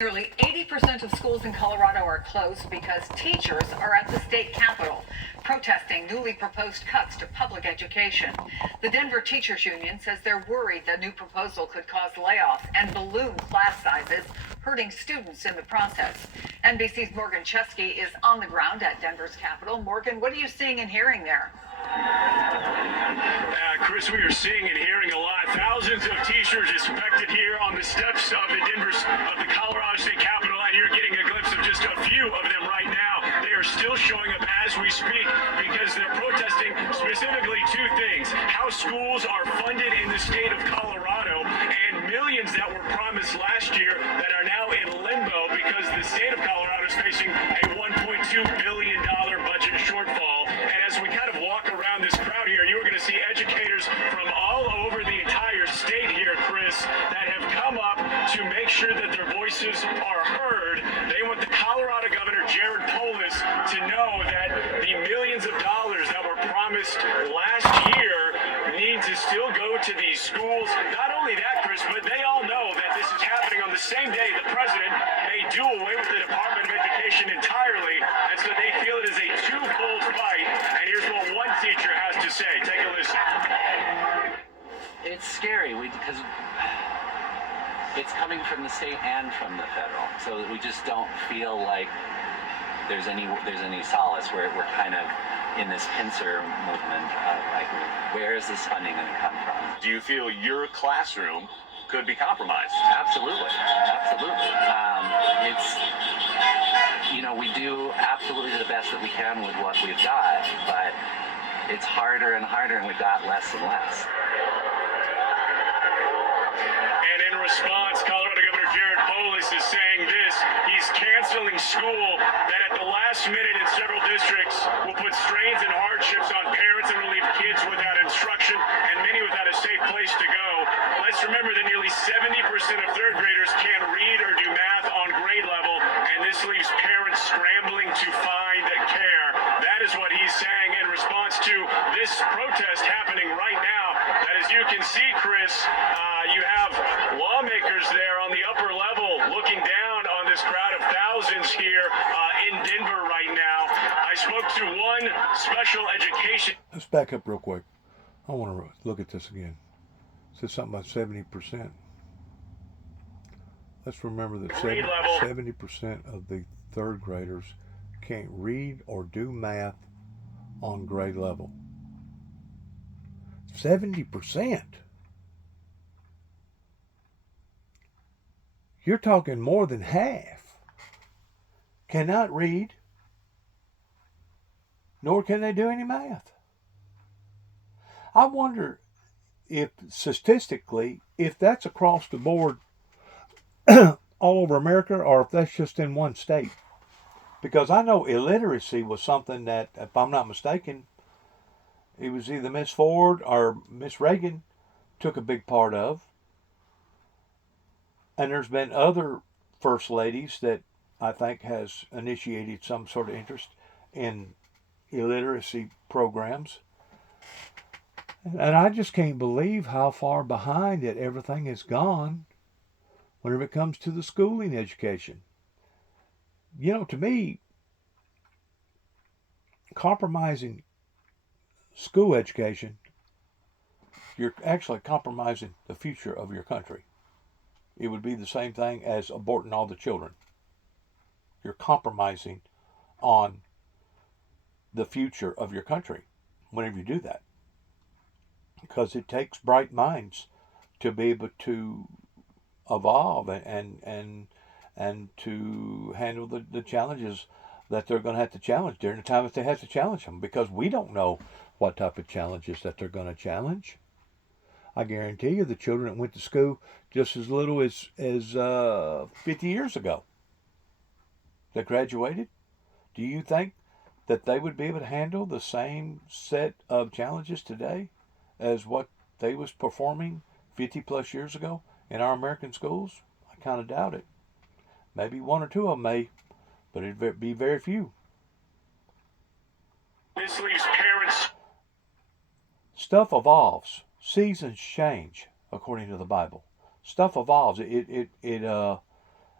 Nearly 80% of schools in Colorado are closed because teachers are at the state capitol protesting newly proposed cuts to public education. The Denver Teachers Union says they're worried the new proposal could cause layoffs and balloon class sizes, hurting students in the process. NBC's Morgan Chesky is on the ground at Denver's Capitol. Morgan, what are you seeing and hearing there? Chris, we are seeing and hearing a lot. Thousands of teachers expected here on the steps of the Colorado State Capitol, and you're getting a glimpse of just a few of them right now. They are still showing up as we speak because they're protesting specifically two things: how schools are funded in the state of Colorado, and millions that were promised last year that are now in limbo because the state of Colorado is facing a $1.2 billion budget shortfall. And as we kind of walk around this crowd here, you are going to see educators from all over the entire state here, Chris, that have come up to make sure that their voices are heard. They want the Colorado Governor, Jared Polis, to know that the millions of dollars that were promised last year need to still go to these schools. Not only that, Chris, but they all know that this is happening on the same day the president may do away with the Department of Education entirely, and so they feel it is a twofold fight. And here's what one teacher has to say. Take a listen. It's scary because it's coming from the state and from the federal, so we just don't feel like there's any solace. We're kind of in this pincer movement of like, where is this funding going to come from? Do you feel your classroom could be compromised? Absolutely. We do absolutely the best that we can with what we've got, but it's harder and harder, and we've got less and less. And in response, Colorado Governor Jared Polis is saying this: he's canceling school, that at the last minute in several districts will put strains and hardships on parents and will leave kids without instruction and many without a safe place to go. Let's remember that nearly 70% of third graders can't read or do math on grade level, and this leaves parents scrambling to find care. That is what he's saying in response to this protest happening right now. That, as you can see, Chris, you have lawmakers there on the upper level looking down on this crowd of thousands here in Denver right now. I spoke to one special education. Let's back up real quick. I want to look at this again. It said something about 70%. Let's remember that 70% of the third graders can't read or do math on grade level. 70%. You're talking more than half cannot read, nor can they do any math. I wonder if statistically, if that's across the board all over America, or if that's just in one state. Because I know illiteracy was something that, if I'm not mistaken, it was either Miss Ford or Miss Reagan took a big part of. And there's been other first ladies that I think has initiated some sort of interest in illiteracy programs. And I just can't believe how far behind that everything has gone whenever it comes to the schooling education. To me, compromising school education, you're actually compromising the future of your country. It would be the same thing as aborting all the children. You're compromising on the future of your country whenever you do that. Because it takes bright minds to be able to evolve and to handle the challenges that they're going to have to challenge during the time that they have to challenge them, because we don't know what type of challenges that they're going to challenge. I guarantee you the children that went to school just as little as 50 years ago that graduated, do you think that they would be able to handle the same set of challenges today as what they was performing 50 plus years ago in our American schools? I kind of doubt it. Maybe one or two of them may, but it'd be very few. This leaves parents. Stuff evolves. Seasons change, according to the Bible. Stuff evolves.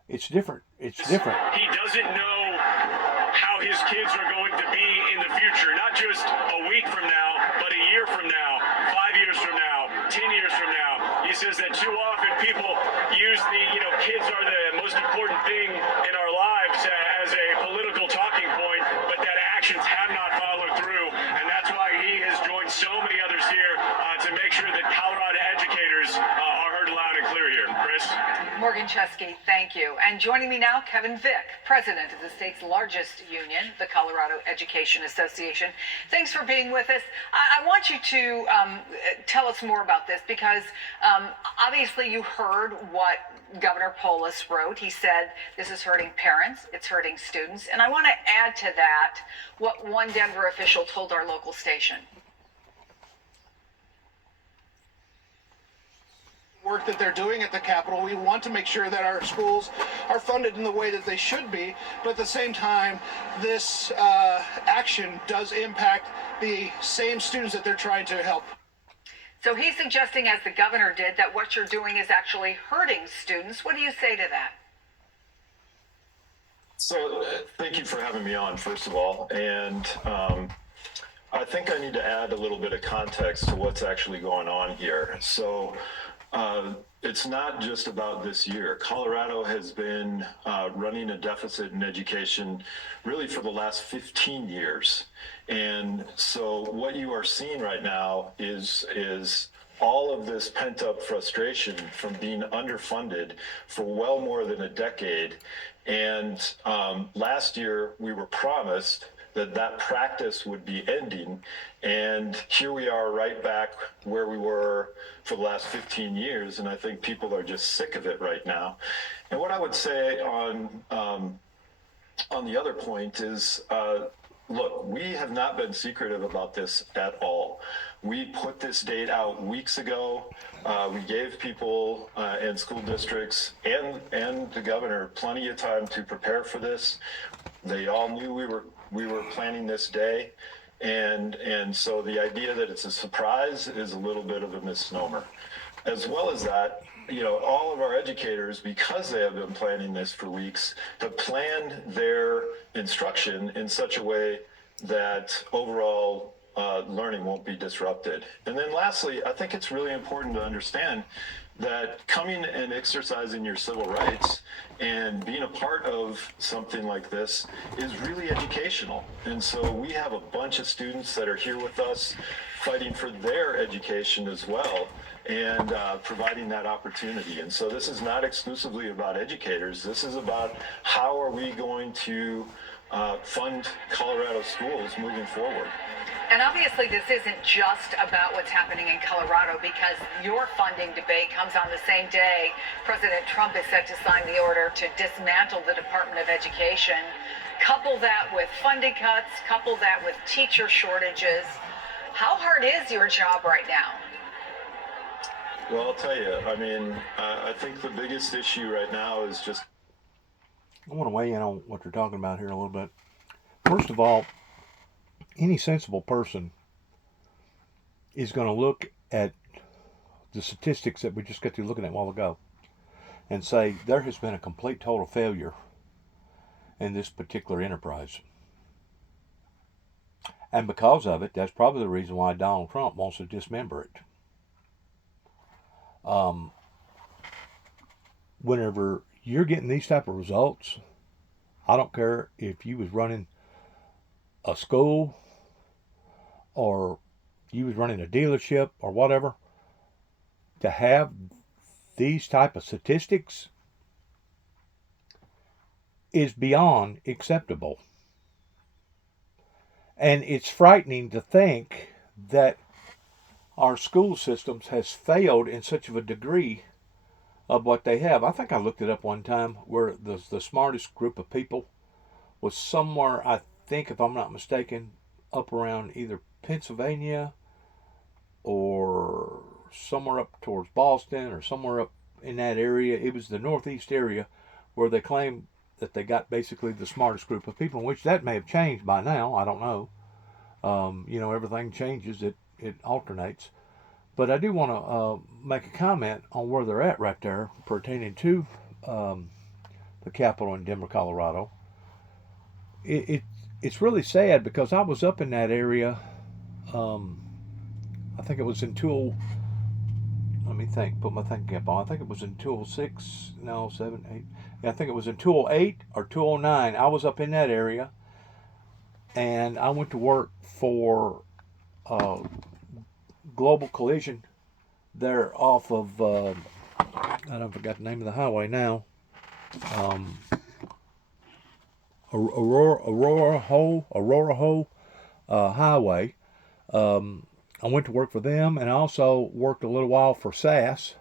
It's different. It's different. He doesn't know how his kids are going to be in the future, not just a week from now, but a year from now, 5 years from now, 10 years from now. He says that too often people use kids are the most important thing in our lives as a political talking point, but that actions have not followed through. And that's why he has joined so many others here to make sure that Colorado educators are heard loud and clear here. Chris? Morgan Chesky, thank you. And joining me now, Kevin Vick, president of the state's largest union, the Colorado Education Association. Thanks for being with us. I want you to tell us more about this because obviously you heard what Governor Polis wrote. He said this is hurting parents, it's hurting students. And I want to add to that what one Denver official told our local station. Work that they're doing at the Capitol. We want to make sure that our schools are funded in the way that they should be, but at the same time, this action does impact the same students that they're trying to help. So he's suggesting, as the governor did, that what you're doing is actually hurting students. What do you say to that? So thank you for having me on, first of all. And I think I need to add a little bit of context to what's actually going on here. So it's not just about this year. Colorado has been running a deficit in education really for the last 15 years. And so what you are seeing right now is all of this pent-up frustration from being underfunded for well more than a decade. And last year we were promised that practice would be ending. And here we are right back where we were for the last 15 years. And I think people are just sick of it right now. And what I would say on the other point is, look, we have not been secretive about this at all. We put this date out weeks ago. We gave people and school districts and the governor plenty of time to prepare for this. They all knew we were planning this day. And so the idea that it's a surprise is a little bit of a misnomer. As well as that, all of our educators, because they have been planning this for weeks, have planned their instruction in such a way that overall learning won't be disrupted. And then lastly, I think it's really important to understand that coming and exercising your civil rights and being a part of something like this is really educational. And so we have a bunch of students that are here with us fighting for their education as well and providing that opportunity. And so this is not exclusively about educators. This is about how are we going to fund Colorado schools moving forward. And obviously this isn't just about what's happening in Colorado, because your funding debate comes on the same day President Trump is set to sign the order to dismantle the Department of Education. Couple that with funding cuts, couple that with teacher shortages. How hard is your job right now? Well, I'll tell you, I think the biggest issue right now is just... I want to weigh in on what you're talking about here a little bit. First of all, any sensible person is going to look at the statistics that we just got through looking at a while ago and say there has been a complete total failure in this particular enterprise. And because of it, that's probably the reason why Donald Trump wants to dismember it. Whenever you're getting these type of results, I don't care if you was running a school or you was running a dealership or whatever, to have these type of statistics is beyond acceptable. And it's frightening to think that our school systems has failed in such of a degree of what they have. I think I looked it up one time where the smartest group of people was somewhere, I think if I'm not mistaken, up around either Pennsylvania or somewhere up towards Boston or somewhere up in that area. It was the northeast area where they claimed that they got basically the smartest group of people, which that may have changed by now. I don't know. Everything changes. It alternates. But I do want to make a comment on where they're at right there pertaining to the the capital in Denver, Colorado. It's really sad because I was up in that area. I think it was in let me think, put my thinking cap on. I think it was in 206, no, 7, 8. Yeah, I think it was in 208 or 209. I was up in that area, and I went to work for Global Collision there off of, I don't forgot the name of the highway now. Aurora Ho Highway. I went to work for them, and I also worked a little while for SAS.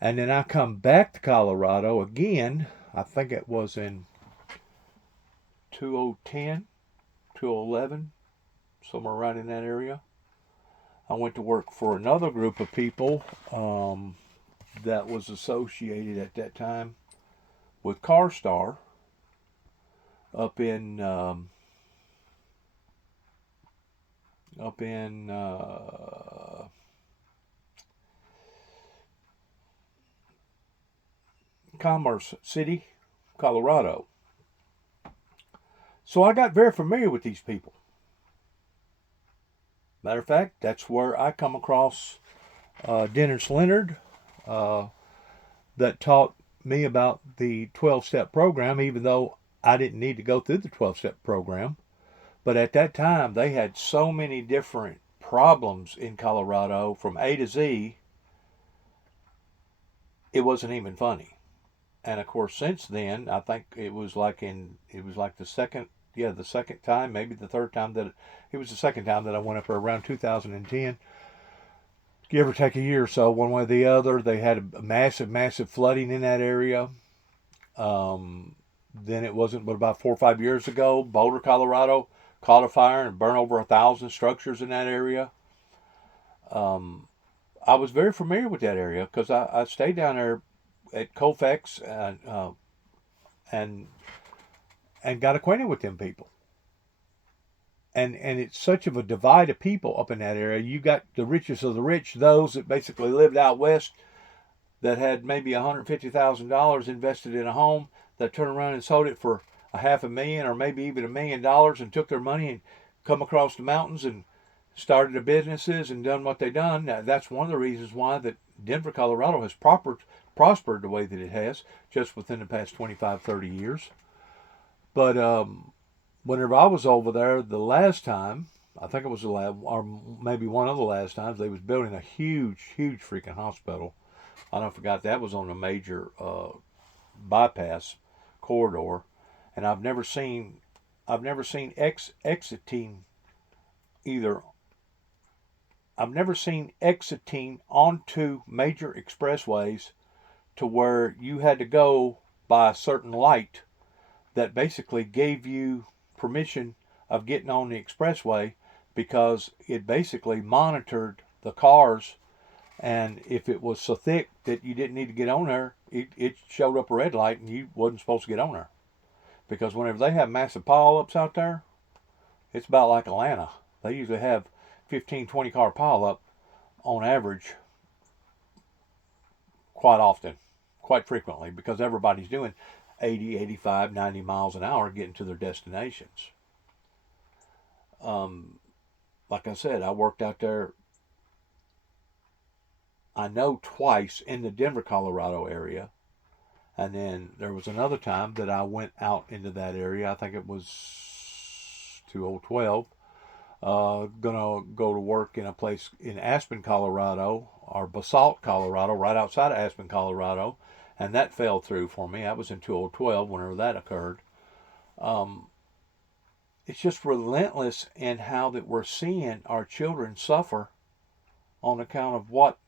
And then I come back to Colorado again. I think it was in 2010, 2011, somewhere right in that area. I went to work for another group of people that was associated at that time with CarStar up in Commerce City, Colorado. So I got very familiar with these people. Matter of fact, that's where I come across Dennis Leonard, that taught me about the 12-step program, even though I didn't need to go through the 12-step program. But at that time, they had so many different problems in Colorado from A to Z, it wasn't even funny. And of course, since then, I think it was like the second time, maybe the third time it was the second time that I went up there around 2010. Give or take a year or so, one way or the other. They had a massive flooding in that area. Then it wasn't but about 4 or 5 years ago, Boulder, Colorado, caught a fire and burned over 1,000 structures in that area. I was very familiar with that area because I stayed down there at Colfax and got acquainted with them people. And it's such of a divide of people up in that area. You got the richest of the rich, those that basically lived out west that had maybe $150,000 invested in a home, that turned around and sold it for $500,000 or maybe even $1 million and took their money and come across the mountains and started their businesses and done what they done. Now, that's one of the reasons why that Denver, Colorado has prospered the way that it has just within the past 25, 30 years. But whenever I was over there the last time, I think it was the last, or maybe one of the last times, they was building a huge freaking hospital. I don't forgot that was on a major bypass corridor, and I've never seen exiting onto major expressways to where you had to go by a certain light that basically gave you permission of getting on the expressway, because it basically monitored the cars, and if it was so thick that you didn't need to get on there, it showed up a red light and you wasn't supposed to get on there. Because whenever they have massive pile-ups out there, it's about like Atlanta. They usually have 15, 20 car pile-up on average quite often, quite frequently, because everybody's doing 80, 85, 90 miles an hour getting to their destinations. Like I said, I worked out there, I know, twice in the Denver, Colorado area. And then there was another time that I went out into that area. I think it was 2012. Gonna go to work in a place in Aspen, Colorado, or Basalt, Colorado, right outside of Aspen, Colorado. And that fell through for me. That was in 2012 whenever that occurred. It's just relentless in how that we're seeing our children suffer on account of what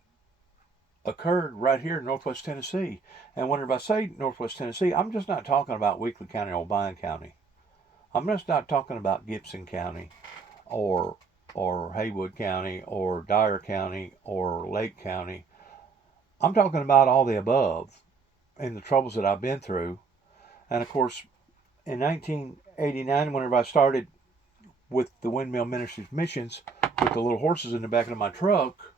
occurred right here in Northwest Tennessee. And whenever I say Northwest Tennessee, I'm just not talking about Weakley County or Obion County. I'm just not talking about Gibson County or Haywood County or Dyer County or Lake County. I'm talking about all the above and the troubles that I've been through. And of course, in 1989, whenever I started with the Windmill Ministries missions with the little horses in the back of my truck,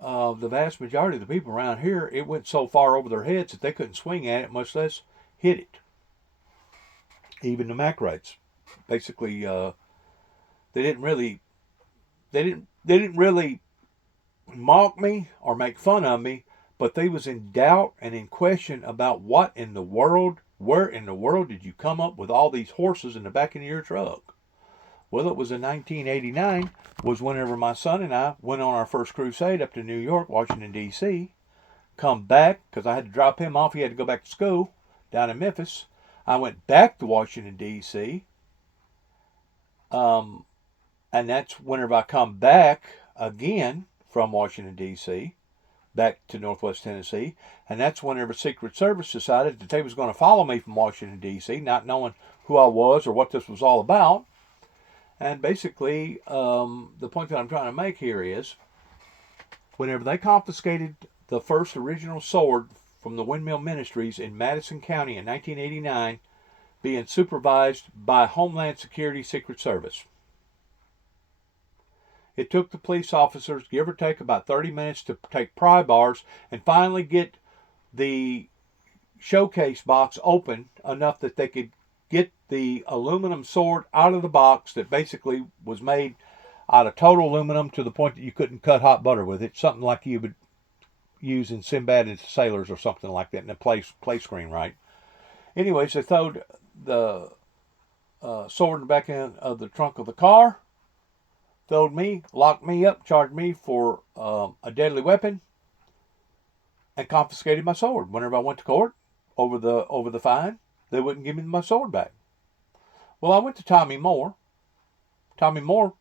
the vast majority of the people around here, it went so far over their heads that they couldn't swing at it, much less hit it. Even the McRates, basically, they didn't really mock me or make fun of me, but they was in doubt and in question about where in the world did you come up with all these horses in the back of your truck? Well, it was in 1989, was whenever my son and I went on our first crusade up to New York, Washington, D.C., come back, because I had to drop him off. He had to go back to school down in Memphis. I went back to Washington, D.C., and that's whenever I come back again from Washington, D.C., back to Northwest Tennessee, and that's whenever Secret Service decided that they was going to follow me from Washington, D.C., not knowing who I was or what this was all about. And basically, the point that I'm trying to make here is, whenever they confiscated the first original sword from the Windmill Ministries in Madison County in 1989, being supervised by Homeland Security Secret Service. It took the police officers, give or take, about 30 minutes to take pry bars and finally get the showcase box open enough that they could get the aluminum sword out of the box that basically was made out of total aluminum to the point that you couldn't cut hot butter with it. Something like you would use in Sinbad and Sailors or something like that in a play screen, right? Anyways, they throwed the sword in the back end of the trunk of the car, throwed me, locked me up, charged me for a deadly weapon, and confiscated my sword. Whenever I went to court over the fine, they wouldn't give me my sword back. Well, I went to Tommy Moore. Tommy Moore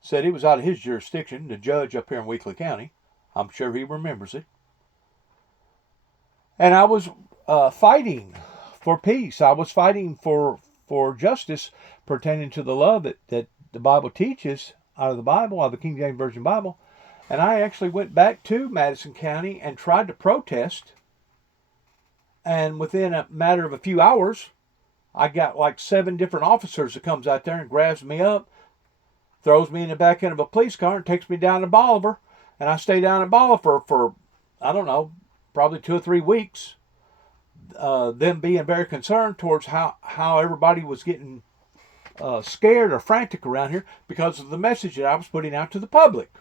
said it was out of his jurisdiction, the judge up here in Weakley County. I'm sure he remembers it. And I was fighting for peace. I was fighting for justice pertaining to the love that the Bible teaches out of the Bible, out of the King James Version Bible. And I actually went back to Madison County and tried to protest. And within a matter of a few hours, I got like 7 different officers that comes out there and grabs me up, throws me in the back end of a police car and takes me down to Bolivar. And I stayed down in Bolivar for, I don't know, probably 2 or 3 weeks. Them being very concerned towards how everybody was getting scared or frantic around here because of the message that I was putting out to the public.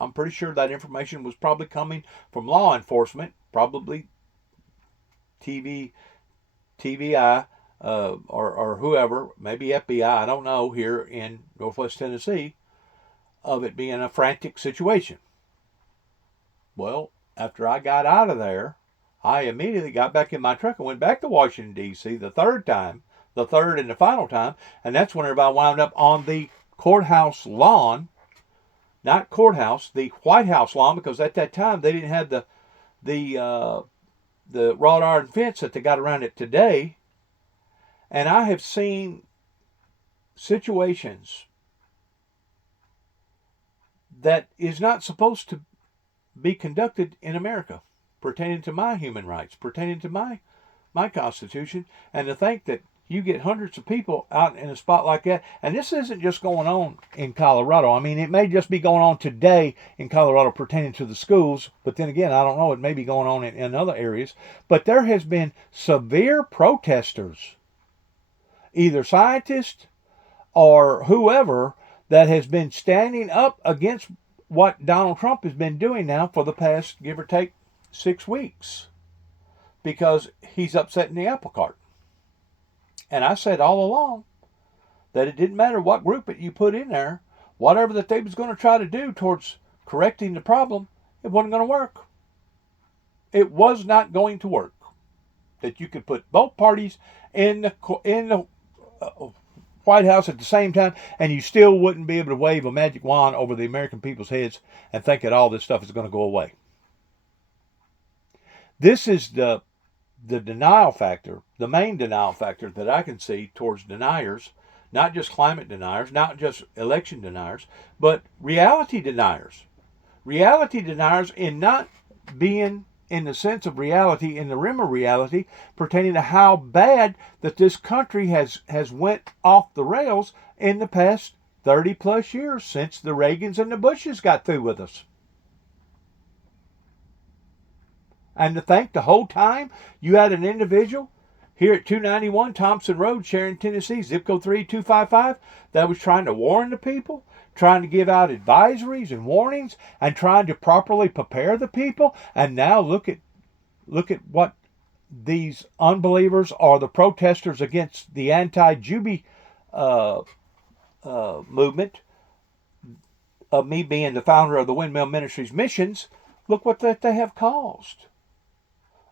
I'm pretty sure that information was probably coming from law enforcement, probably TVI, or whoever, maybe FBI, I don't know, here in Northwest Tennessee, of it being a frantic situation. Well, after I got out of there, I immediately got back in my truck and went back to Washington, D.C. the third and the final time, and that's whenever I wound up on the courthouse lawn, not courthouse, the White House lawn, because at that time they didn't have the wrought iron fence that they got around it today. And I have seen situations that is not supposed to be conducted in America, pertaining to my human rights, pertaining to my Constitution, and to think that you get hundreds of people out in a spot like that. And this isn't just going on in Colorado. I mean, it may just be going on today in Colorado pertaining to the schools, but then again, I don't know, it may be going on in other areas. But there has been severe protesters, either scientists or whoever, that has been standing up against what Donald Trump has been doing now for the past, give or take, 6 weeks, because he's upsetting the apple cart. And I said all along that it didn't matter what group that you put in there, whatever that they was going to try to do towards correcting the problem, it wasn't going to work. It was not going to work. That you could put both parties in the White House at the same time, and you still wouldn't be able to wave a magic wand over the American people's heads and think that all this stuff is going to go away. This is the denial factor, the main denial factor that I can see towards deniers, not just climate deniers, not just election deniers, but reality deniers. Reality deniers in not being in the sense of reality, in the realm of reality, pertaining to how bad that this country has went off the rails in the past 30 plus years since the Reagans and the Bushes got through with us. And to think the whole time you had an individual here at 291 Thompson Road, Sharon, Tennessee, zip code 38255, that was trying to warn the people, trying to give out advisories and warnings, and trying to properly prepare the people. And now look at what these unbelievers or the protesters against the anti-Juby movement, of me being the founder of the Windmill Ministries missions, look what they have caused.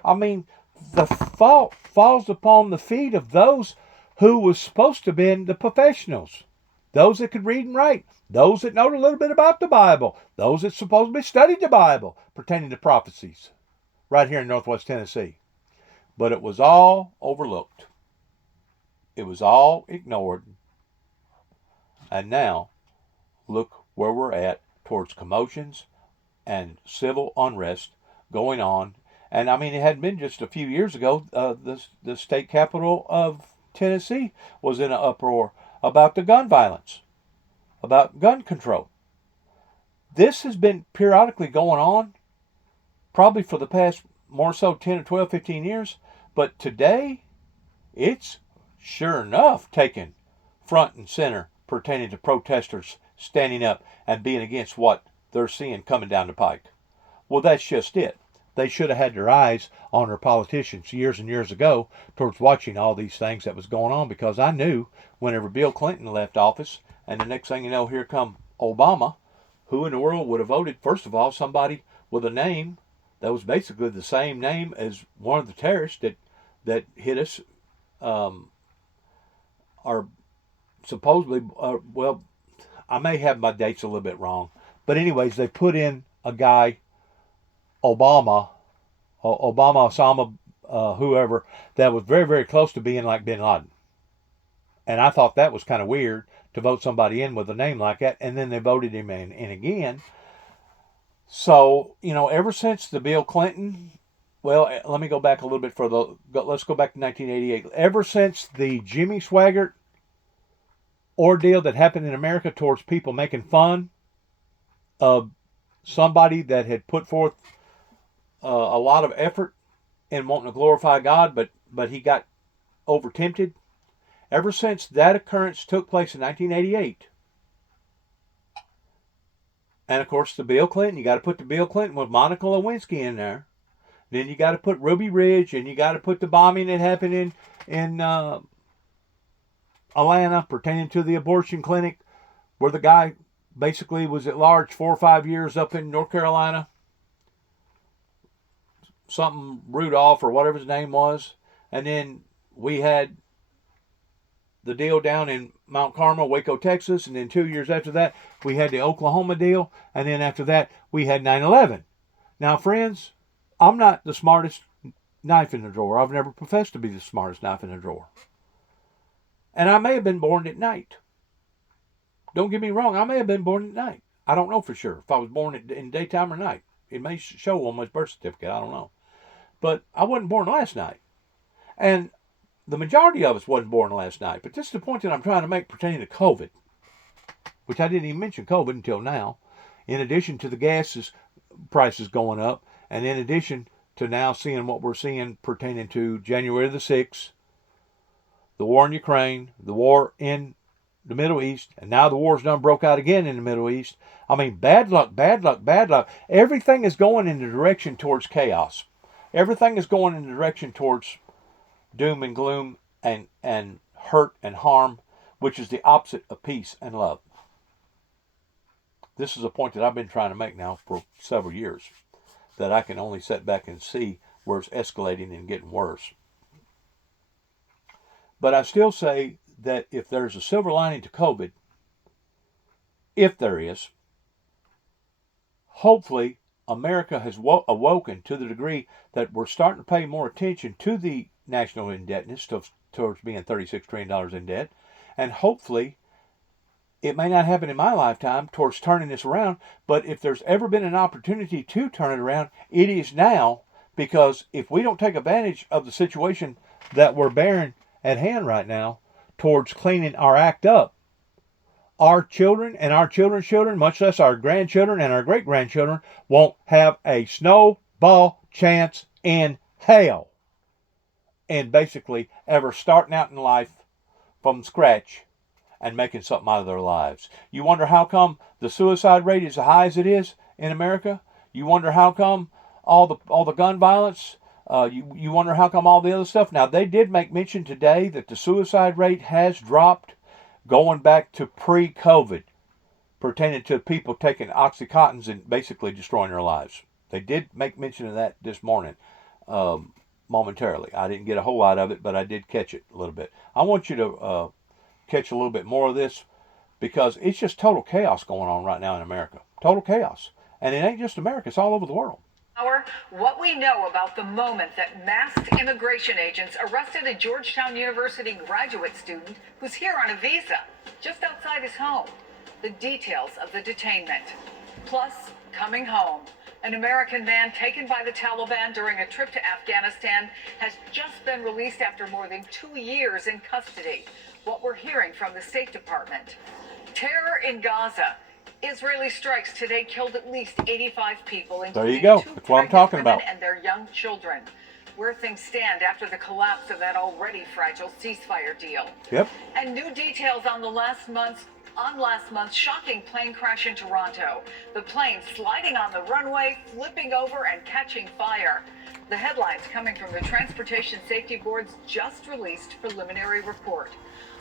I mean, the fault falls upon the feet of those who was supposed to be the professionals, those that could read and write, those that know a little bit about the Bible, those that supposedly studied the Bible pertaining to prophecies right here in Northwest Tennessee. But it was all overlooked. It was all ignored. And now, look where we're at towards commotions and civil unrest going on. And I mean, it hadn't been just a few years ago. The state capital of Tennessee was in an uproar about the gun violence, about gun control. This has been periodically going on, probably for the past more so 10 or 12, 15 years. But today, it's sure enough taken front and center pertaining to protesters standing up and being against what they're seeing coming down the pike. Well, that's just it. They should have had their eyes on their politicians years and years ago towards watching all these things that was going on, because I knew whenever Bill Clinton left office, and the next thing you know, here come Obama, who in the world would have voted, first of all, somebody with a name that was basically the same name as one of the terrorists that hit us, are supposedly, well, I may have my dates a little bit wrong, but anyways, they put in a guy, Obama, Osama, whoever, that was very, very close to being like bin Laden. And I thought that was kind of weird to vote somebody in with a name like that, and then they voted him in again. So, you know, ever since the Bill Clinton, well, let me go back a little bit further. Let's go back to 1988. Ever since the Jimmy Swaggart ordeal that happened in America towards people making fun of somebody that had put forth a lot of effort in wanting to glorify God, but he got over tempted. Ever since that occurrence took place in 1988, and of course the Bill Clinton, you got to put the Bill Clinton with Monica Lewinsky in there. Then you got to put Ruby Ridge, and you got to put the bombing that happened in Atlanta pertaining to the abortion clinic, where the guy basically was at large 4 or 5 years up in North Carolina. Something Rudolph or whatever his name was. And then we had the deal down in Mount Carmel, Waco, Texas. And then 2 years after that, we had the Oklahoma deal. And then after that, we had 9/11. Now, friends, I'm not the smartest knife in the drawer. I've never professed to be the smartest knife in the drawer. And I may have been born at night. Don't get me wrong, I may have been born at night. I don't know for sure if I was born in daytime or night. It may show on my birth certificate, I don't know. But I wasn't born last night. And the majority of us wasn't born last night. But this is the point that I'm trying to make pertaining to COVID, which I didn't even mention COVID until now. In addition to the gas prices going up, and in addition to now seeing what we're seeing pertaining to January the 6th, the war in Ukraine, the war in the Middle East, and now the war's done broke out again in the Middle East. I mean, bad luck, bad luck, bad luck. Everything is going in the direction towards chaos. Everything is going in the direction towards doom and gloom and hurt and harm, which is the opposite of peace and love. This is a point that I've been trying to make now for several years, that I can only sit back and see where it's escalating and getting worse. But I still say that if there's a silver lining to COVID, if there is, hopefully America has awoken to the degree that we're starting to pay more attention to the national indebtedness towards being $36 trillion in debt. And hopefully, it may not happen in my lifetime towards turning this around, but if there's ever been an opportunity to turn it around, it is now, because if we don't take advantage of the situation that we're bearing at hand right now towards cleaning our act up, our children and our children's children, much less our grandchildren and our great-grandchildren, won't have a snowball chance in hell. in basically ever starting out in life from scratch and making something out of their lives. You wonder how come the suicide rate is as high as it is in America? You wonder how come all the gun violence? You wonder how come all the other stuff? Now, they did make mention today that the suicide rate has dropped going back to pre-COVID, pertaining to people taking Oxycontins and basically destroying their lives. They did make mention of that this morning, momentarily. I didn't get a whole lot of it, but I did catch it a little bit. I want you to catch a little bit more of this, because it's just total chaos going on right now in America. Total chaos. And it ain't just America, it's all over the world. What we know about the moment that masked immigration agents arrested a Georgetown University graduate student who's here on a visa, just outside his home. The details of the detainment. Plus, coming home. An American man taken by the Taliban during a trip to Afghanistan has just been released after more than 2 years in custody. What we're hearing from the State Department. Terror in Gaza. Israeli strikes today killed at least 85 people, including there you go. two That's what I'm pregnant talking women about. and their young children. Where things stand after the collapse of that already fragile ceasefire deal. Yep. And new details on last month's shocking plane crash in Toronto. The plane sliding on the runway, flipping over and catching fire. The headlines coming from the Transportation Safety Board's just released preliminary report.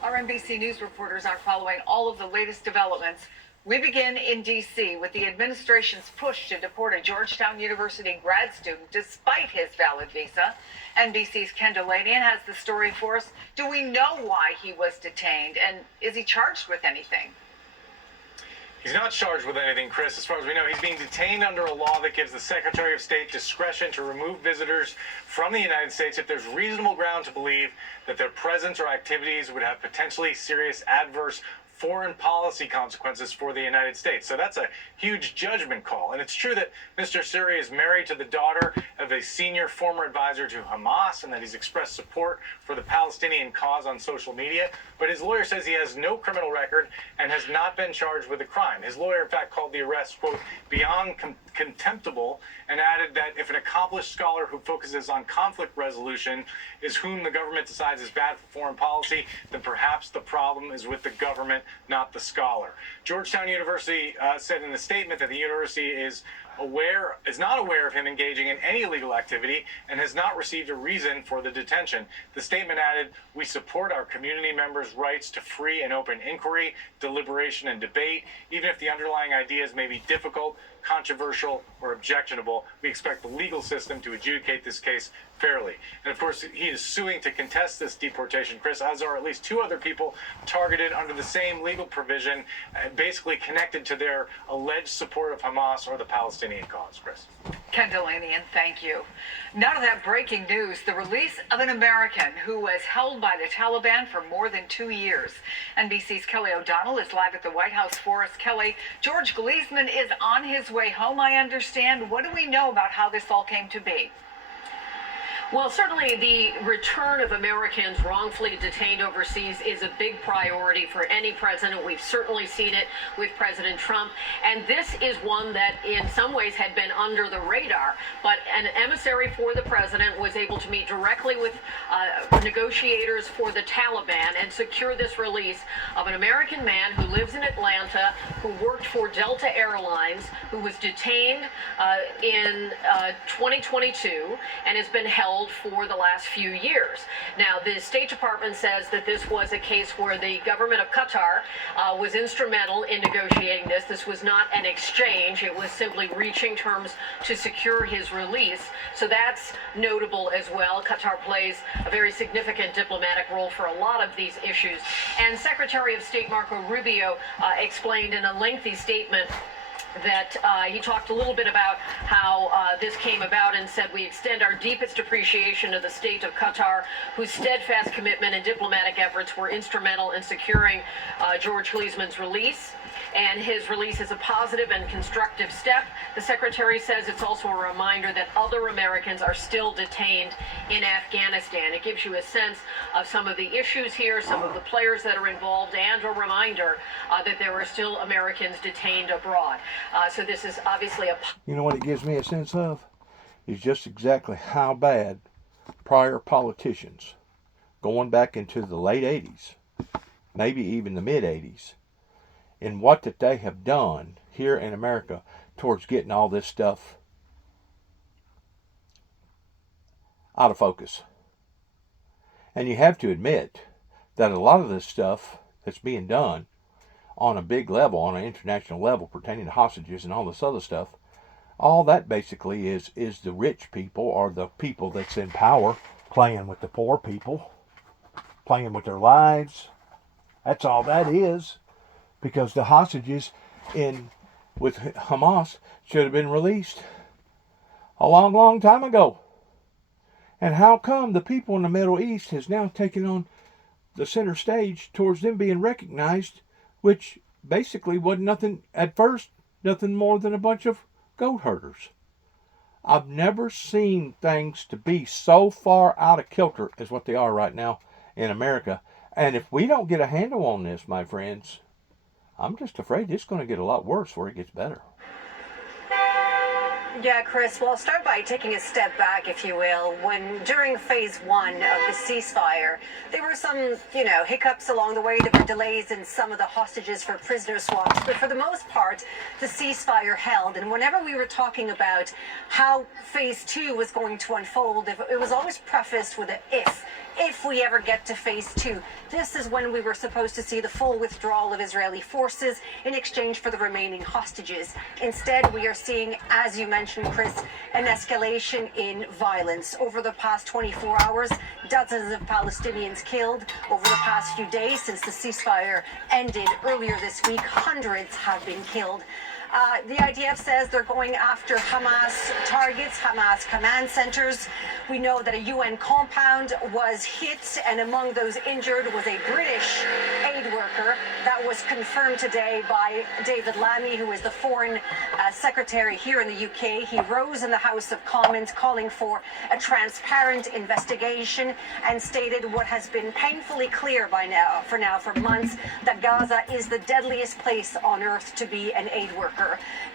Our NBC News reporters are following all of the latest developments. We begin in D.C. with the administration's push to deport a Georgetown University grad student despite his valid visa. NBC's Ken Delanian has the story for us. Do we know why he was detained, and is he charged with anything? He's not charged with anything, Chris. As far as we know, he's being detained under a law that gives the Secretary of State discretion to remove visitors from the United States if there's reasonable ground to believe that their presence or activities would have potentially serious adverse foreign policy consequences for the United States. So that's a huge judgment call. And it's true that Mr. Suri is married to the daughter of a senior former advisor to Hamas, and that he's expressed support for the Palestinian cause on social media. But his lawyer says he has no criminal record and has not been charged with a crime. His lawyer, in fact, called the arrest, quote, beyond contemptible, and added that if an accomplished scholar who focuses on conflict resolution is whom the government decides is bad for foreign policy, then perhaps the problem is with the government, not the scholar. Georgetown University said in the statement that the university is not aware of him engaging in any illegal activity and has not received a reason for the detention. The statement added, "We support our community members' rights to free and open inquiry, deliberation, and debate. Even if the underlying ideas may be difficult, controversial, or objectionable, we expect the legal system to adjudicate this case fairly." And of course, he is suing to contest this deportation, Chris, as are at least two other people targeted under the same legal provision, basically connected to their alleged support of Hamas or the Palestinian cause, Chris. Ken Delanian, thank you. Now to that breaking news, the release of an American who was held by the Taliban for more than 2 years. NBC's Kelly O'Donnell is live at the White House for us. Kelly, George Gleesman is on his way home, I understand. What do we know about how this all came to be? Well, certainly the return of Americans wrongfully detained overseas is a big priority for any president. We've certainly seen it with President Trump. And this is one that in some ways had been under the radar. But an emissary for the president was able to meet directly with negotiators for the Taliban and secure this release of an American man who lives in Atlanta, who worked for Delta Airlines, who was detained in 2022 and has been held for the last few years. Now, the State Department says that this was a case where the government of Qatar was instrumental in negotiating this. This was not an exchange. It was simply reaching terms to secure his release. So that's notable as well. Qatar plays a very significant diplomatic role for a lot of these issues. And Secretary of State Marco Rubio explained in a lengthy statement that he talked a little bit about how this came about and said, "We extend our deepest appreciation to the state of Qatar, whose steadfast commitment and diplomatic efforts were instrumental in securing George Gleesman's release. And his release is a positive and constructive step." The secretary says it's also a reminder that other Americans are still detained in Afghanistan. It gives you a sense of some of the issues here, some of the players that are involved, and a reminder that there are still Americans detained abroad. So this is obviously You know what it gives me a sense of? Is just exactly how bad prior politicians, going back into the late 80s, maybe even the mid 80s, in what that they have done here in America towards getting all this stuff out of focus. And you have to admit that a lot of this stuff that's being done on a big level, on an international level, pertaining to hostages and all this other stuff, all that basically is the rich people, or the people that's in power, playing with the poor people, playing with their lives. That's all that is. Because the hostages with Hamas should have been released a long, long time ago. And how come the people in the Middle East has now taken on the center stage towards them being recognized, which basically wasn't nothing at first, nothing more than a bunch of goat herders. I've never seen things to be so far out of kilter as what they are right now in America. And if we don't get a handle on this, my friends, I'm just afraid it's going to get a lot worse before it gets better. Yeah, Chris, well, I'll start by taking a step back, if you will. During phase one of the ceasefire, there were some, hiccups along the way. There were delays in some of the hostages for prisoner swaps. But for the most part, the ceasefire held. And whenever we were talking about how phase two was going to unfold, it was always prefaced with an if we ever get to phase two. This is when we were supposed to see the full withdrawal of Israeli forces in exchange for the remaining hostages. Instead, we are seeing, as you mentioned, Chris, an escalation in violence. Over the past 24 hours, dozens of Palestinians killed. Over the past few days, since the ceasefire ended earlier this week, hundreds have been killed. The IDF says they're going after Hamas targets, Hamas command centers. We know that a UN compound was hit, and among those injured was a British aid worker. That was confirmed today by David Lammy, who is the foreign secretary here in the UK. He rose in the House of Commons calling for a transparent investigation and stated what has been painfully clear for months, that Gaza is the deadliest place on earth to be an aid worker.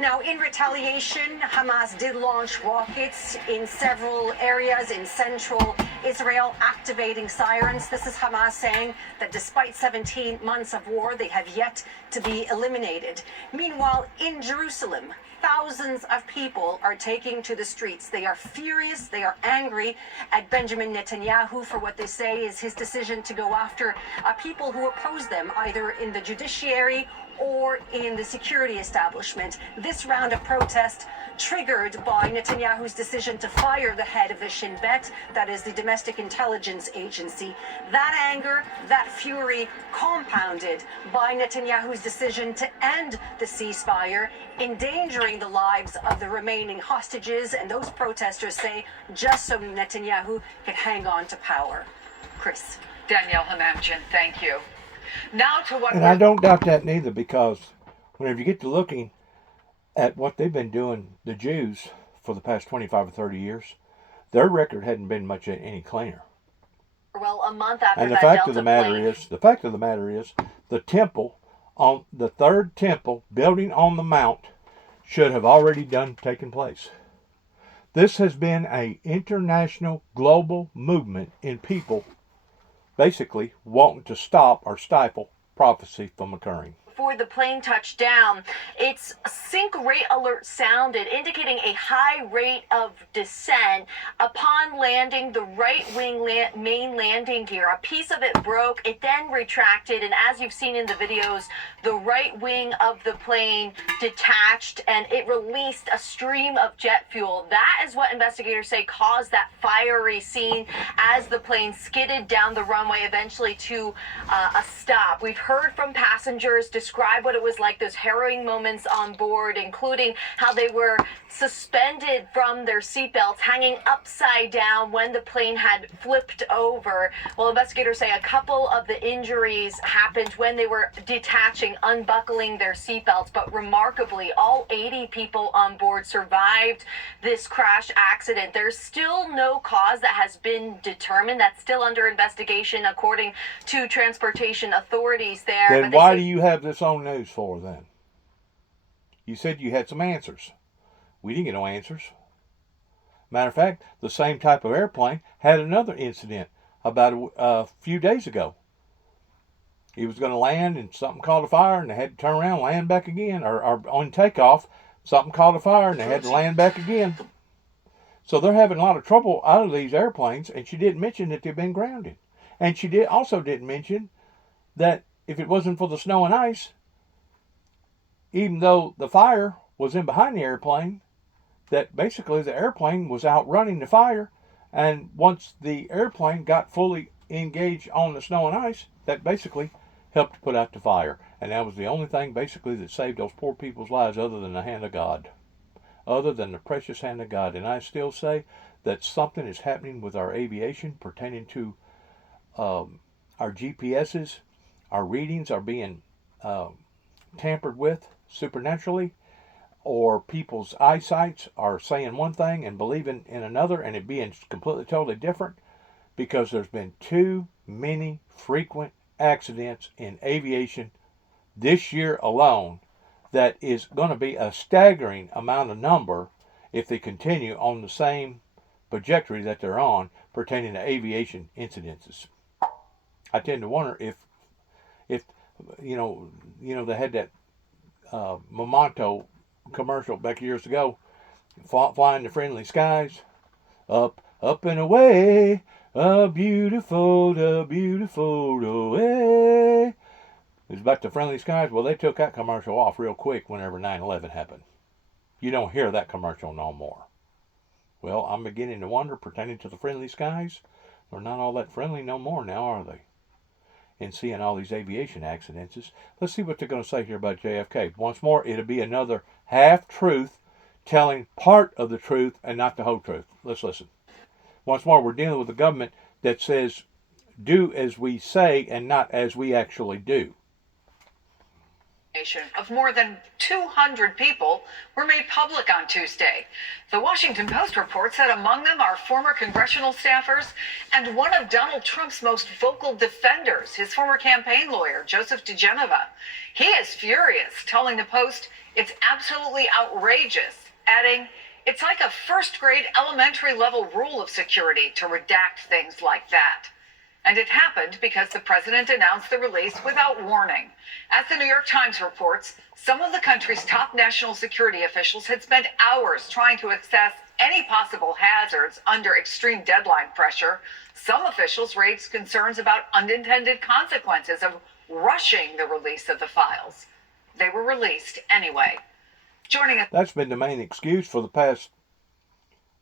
Now, in retaliation, Hamas did launch rockets in several areas in central Israel, activating sirens. This is Hamas saying that despite 17 months of war, they have yet to be eliminated. Meanwhile, in Jerusalem, thousands of people are taking to the streets. They are furious. They are angry at Benjamin Netanyahu for what they say is his decision to go after people who oppose them, either in the judiciary or in the security establishment. This round of protest triggered by Netanyahu's decision to fire the head of the Shin Bet, that is the domestic intelligence agency. That anger, that fury, compounded by Netanyahu's decision to end the ceasefire, endangering the lives of the remaining hostages, and those protesters say just so Netanyahu could hang on to power. Chris. Danielle Hamamchin, thank you. Now to what. And I don't doubt that neither, because whenever you get to looking at what they've been doing, the Jews, for the past 25 or 30 years, their record hadn't been much any cleaner. Well, a month after and the that fact Delta of the matter is, the temple, on the third temple building on the mount, should have already taken place. This has been an international, global movement in people basically wanting to stop or stifle prophecy from occurring. Before the plane touched down, its sink rate alert sounded, indicating a high rate of descent. Upon landing, the right wing main landing gear, a piece of it broke. It then retracted, and as you've seen in the videos, the right wing of the plane detached, and it released a stream of jet fuel. That is what investigators say caused that fiery scene as the plane skidded down the runway, eventually to a stop. We've heard from passengers describe what it was like, those harrowing moments on board, including how they were suspended from their seatbelts, hanging upside down when the plane had flipped over. Well, investigators say a couple of the injuries happened when they were detaching, unbuckling their seatbelts, but remarkably, all 80 people on board survived this crash accident. There's still no cause that has been determined. That's still under investigation, according to transportation authorities there. Then why do you have this on news for then? You said you had some answers. We didn't get no answers. Matter of fact, the same type of airplane had another incident about a few days ago. He was going to land and something caught a fire and they had to turn around and land back again. Or on takeoff, something caught a fire and they had to land back again. So they're having a lot of trouble out of these airplanes, and she didn't mention that they've been grounded. And she didn't mention that if it wasn't for the snow and ice, even though the fire was in behind the airplane, that basically the airplane was outrunning the fire, and once the airplane got fully engaged on the snow and ice, that basically helped put out the fire. And that was the only thing basically that saved those poor people's lives, other than the hand of God. Other than the precious hand of God. And I still say that something is happening with our aviation pertaining to our GPSs. Our readings are being tampered with supernaturally, or people's eyesights are saying one thing and believing in another, and it being completely totally different, because there's been too many frequent accidents in aviation this year alone. That is going to be a staggering amount of number if they continue on the same trajectory that they're on pertaining to aviation incidences. I tend to wonder if you know they had that Memento commercial back years ago, flying the friendly skies, up and away, the beautiful way. It was about the friendly skies. Well, they took that commercial off real quick whenever 9/11 happened. You don't hear that commercial no more. Well, I'm beginning to wonder, pertaining to the friendly skies, they're not all that friendly no more now, are they? And seeing all these aviation accidents. Let's see what they're going to say here about JFK. Once more, it'll be another half-truth, telling part of the truth and not the whole truth. Let's listen. Once more, we're dealing with a government that says, do as we say and not as we actually do. Of more than 200 people were made public on Tuesday. The Washington Post reports that among them are former congressional staffers and one of Donald Trump's most vocal defenders, his former campaign lawyer, Joseph DeGenova. He is furious, telling the Post it's absolutely outrageous, adding, "It's like a first-grade elementary level rule of security to redact things like that." And it happened because the president announced the release without warning. As the New York Times reports, some of the country's top national security officials had spent hours trying to assess any possible hazards under extreme deadline pressure. Some officials raised concerns about unintended consequences of rushing the release of the files. They were released anyway. Joining us. That's been the main excuse for the past,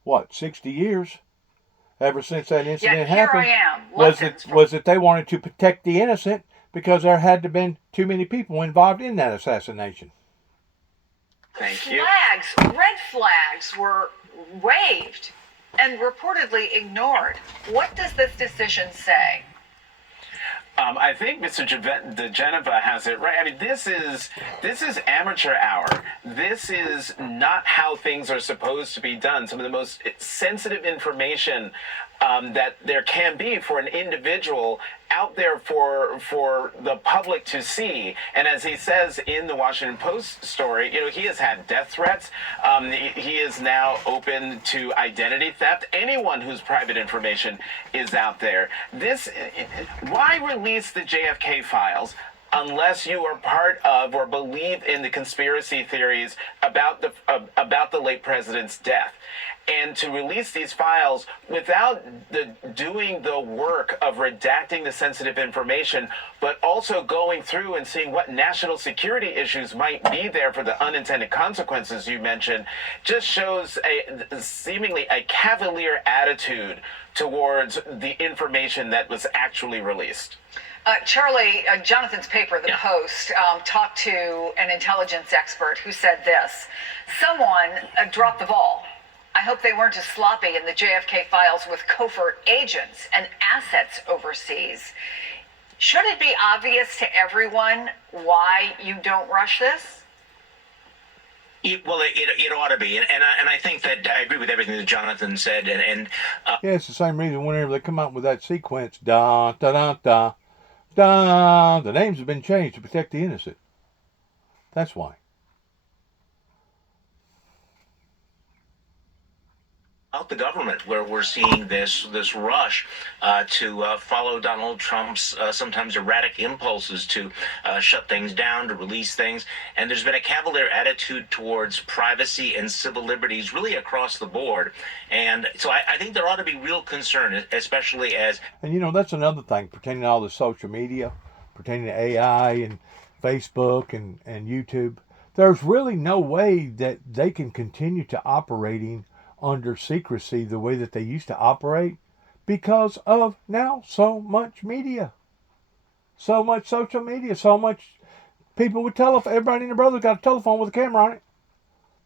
60 years? Ever since that incident happened, was that they wanted to protect the innocent because there had to have been too many people involved in that assassination. Thank you. Red flags were waved and reportedly ignored. What does this decision say? I think Mr. DeGenova has it right. I mean, this is amateur hour. This is not how things are supposed to be done. Some of the most sensitive information that there can be for an individual out there for the public to see. And as he says in the Washington Post story, he has had death threats. He is now open to identity theft. Anyone whose private information is out there. Why release the JFK files unless you are part of or believe in the conspiracy theories about the late president's death? And to release these files without doing the work of redacting the sensitive information, but also going through and seeing what national security issues might be there for the unintended consequences you mentioned, just shows seemingly a cavalier attitude towards the information that was actually released. Charlie, Jonathan's paper, The Post, talked to an intelligence expert who said this: someone dropped the ball. I hope they weren't as sloppy in the JFK files with covert agents and assets overseas. Should it be obvious to everyone why you don't rush this? It ought to be, and I think that I agree with everything that Jonathan said, yeah, it's the same reason whenever they come out with that sequence, da da da da da, the names have been changed to protect the innocent. That's why. out the government, where we're seeing this rush to follow Donald Trump's sometimes erratic impulses to shut things down, to release things. And there's been a cavalier attitude towards privacy and civil liberties really across the board. And so I think there ought to be real concern, especially as... And, you know, that's another thing, pertaining to all the social media, pertaining to AI and Facebook and YouTube. There's really no way that they can continue to operating under secrecy the way that they used to operate because of now so much media, so much social media, so much people with telephone. Everybody and their brother got a telephone with a camera on it.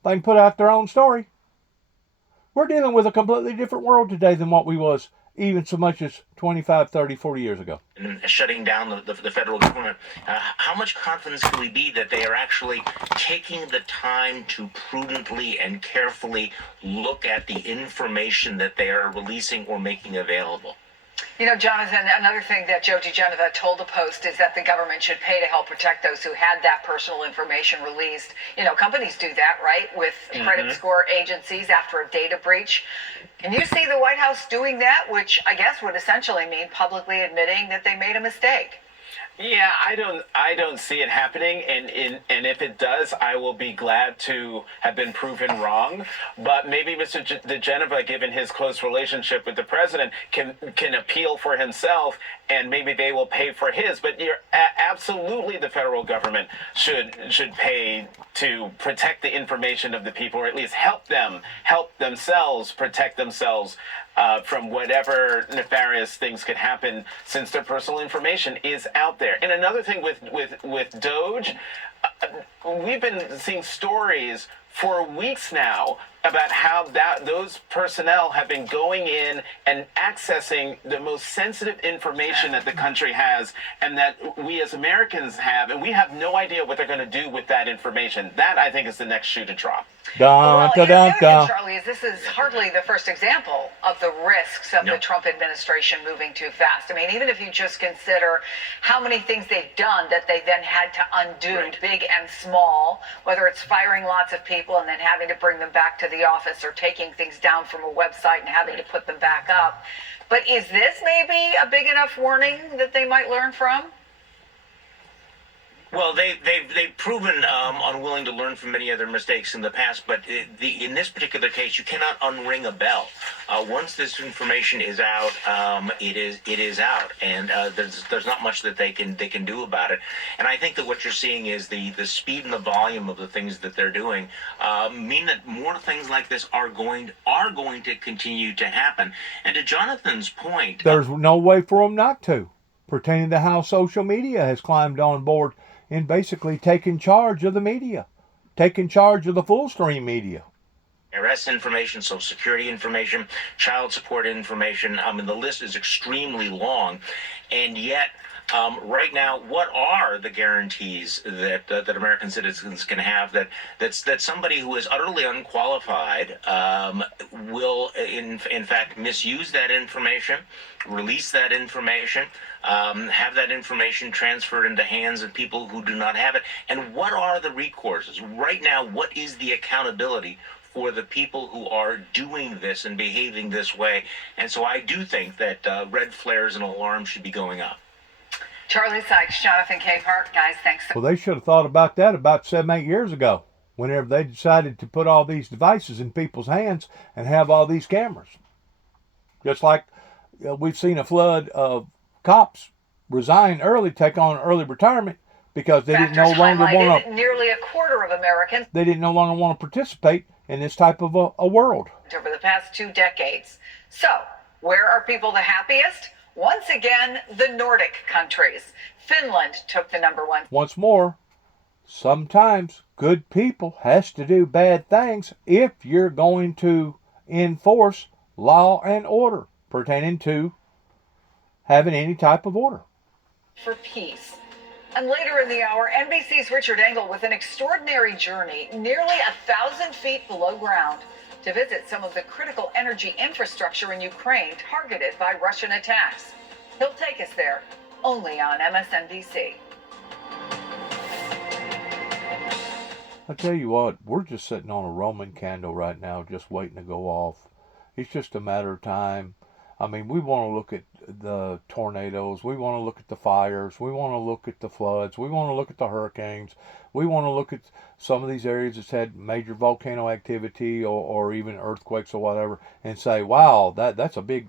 They can put out their own story. We're dealing with a completely different world today than what we was even so much as 25, 30, 40 years ago. And shutting down the federal government, how much confidence can we be that they are actually taking the time to prudently and carefully look at the information that they are releasing or making available? You know, Jonathan, another thing that Joe DeGenova told the Post is that the government should pay to help protect those who had that personal information released. You know, companies do that, right, with credit score agencies after a data breach. Can you see the White House doing that, which I guess would essentially mean publicly admitting that they made a mistake? Yeah, I don't see it happening, and if it does, I will be glad to have been proven wrong. But maybe Mr. DeGenova, given his close relationship with the president, can appeal for himself, and maybe they will pay for his. But you're absolutely, the federal government should pay to protect the information of the people, or at least help themselves protect themselves from whatever nefarious things could happen, since their personal information is out there. And another thing with Doge, we've been seeing stories for weeks now about how those personnel have been going in and accessing the most sensitive information that the country has, and that we as Americans have, and we have no idea what they're going to do with that information. That, I think, is the next shoe to drop. Well, the other thing, Charlie, is this is hardly the first example of the risks of the Trump administration moving too fast. I mean, even if you just consider how many things they've done that they then had to undo, big and small, whether it's firing lots of people and then having to bring them back to the office, or taking things down from a website and having to put them back up. But is this maybe a big enough warning that they might learn from? Well, they've proven unwilling to learn from many other mistakes in the past, but in this particular case, you cannot unring a bell. Once this information is out, it is out, and there's not much that they can do about it. And I think that what you're seeing is the speed and the volume of the things that they're doing mean that more things like this are going to continue to happen. And to Jonathan's point, there's no way for them not to, pertaining to how social media has climbed on board in basically taking charge of the media, taking charge of the full stream media. IRS information, Social Security information, child support information. I mean, the list is extremely long. And yet, right now, what are the guarantees that American citizens can have that somebody who is utterly unqualified will, in fact, misuse that information, release that information, have that information transferred into hands of people who do not have it? And what are the recourses? Right now, what is the accountability for the people who are doing this and behaving this way? And so I do think that red flares and alarms should be going up. Charlie Sykes, Jonathan Capehart, guys, thanks. Well, they should have thought about that about 7-8 years ago, whenever they decided to put all these devices in people's hands and have all these cameras. Just like we've seen a flood of cops resign early, take on early retirement, because they didn't no longer want to. Nearly a quarter of Americans. They didn't no longer want to participate in this type of a world. Over the past 2 decades. So, where are people the happiest? Once again, the Nordic countries. Finland took the #1. Once more, sometimes good people has to do bad things if you're going to enforce law and order pertaining to having any type of order. For peace. And later in the hour, NBC's Richard Engel with an extraordinary journey, nearly 1,000 feet below ground, to visit some of the critical energy infrastructure in Ukraine targeted by Russian attacks. He'll take us there, only on MSNBC. I tell you what, we're just sitting on a Roman candle right now, just waiting to go off. It's just a matter of time. I mean, we want to look at the tornadoes. We want to look at the fires. We want to look at the floods. We want to look at the hurricanes. We want to look at some of these areas that's had major volcano activity or even earthquakes or whatever, and say, "Wow, that's a big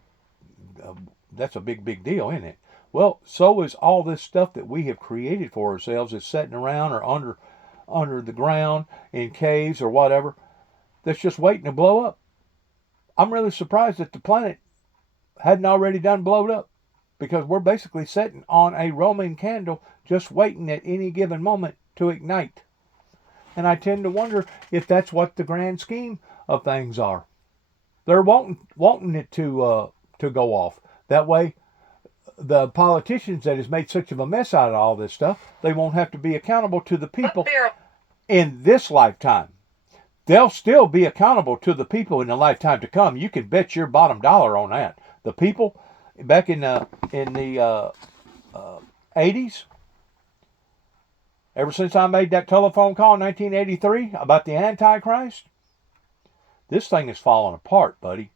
deal, isn't it?" Well, so is all this stuff that we have created for ourselves. It's sitting around or under the ground in caves or whatever. That's just waiting to blow up. I'm really surprised that the planet hadn't already done blowed up, because we're basically sitting on a Roman candle just waiting at any given moment to ignite. And I tend to wonder if that's what the grand scheme of things are. They're wanting it to go off. That way, the politicians that has made such of a mess out of all this stuff, they won't have to be accountable to the people in this lifetime. They'll still be accountable to the people in the lifetime to come. You can bet your bottom dollar on that. The people back in the 80s, ever since I made that telephone call in 1983 about the Antichrist, this thing has fallen apart, buddy.